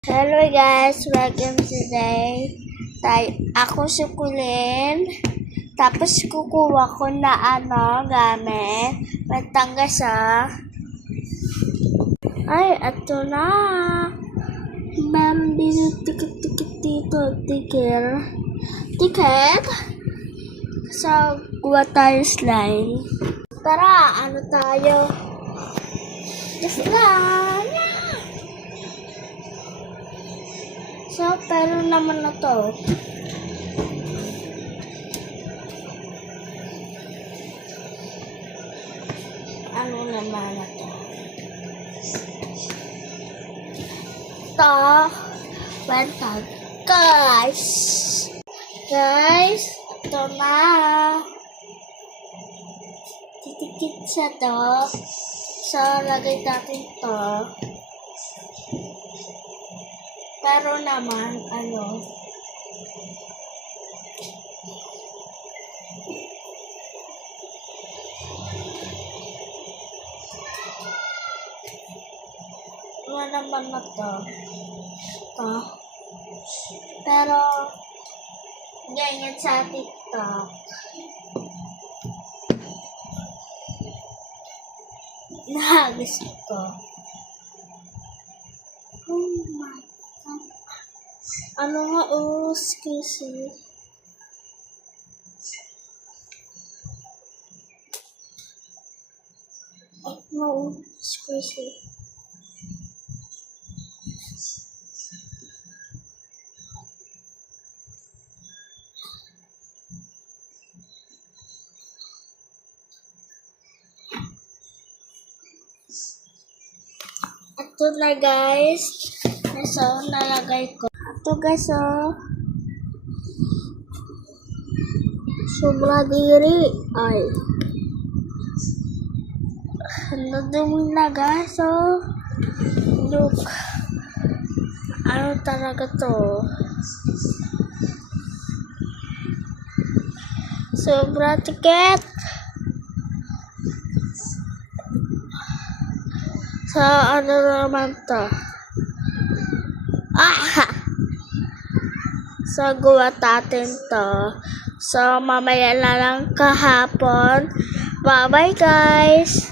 Hello guys, welcome today. Ako si Kulin. Tapos kukuha ko na gamit. Matangga sa. Ay, ato na. Ma'am, ticket dito. Ticket? So, kuha tayo slime. Tara, tayo? Just lang. So, pero naman na to. Ano naman na to? Bantag. Guys, ito na. Titikit sa to. So, lagay natin to. Pero naman, naman na to. Pero, ganyan sa TikTok. Gusto ko. Oh my God. Excuse me. Excuse me. Ito na guys. So, nalagay ko. Ito guys, sobra diri. Ay. Nadumi na guys, look. Ano talaga to? Sobra tiket. So, ano naman to? So, gawa natin to. So, mamaya na lang kahapon. Bye-bye, guys!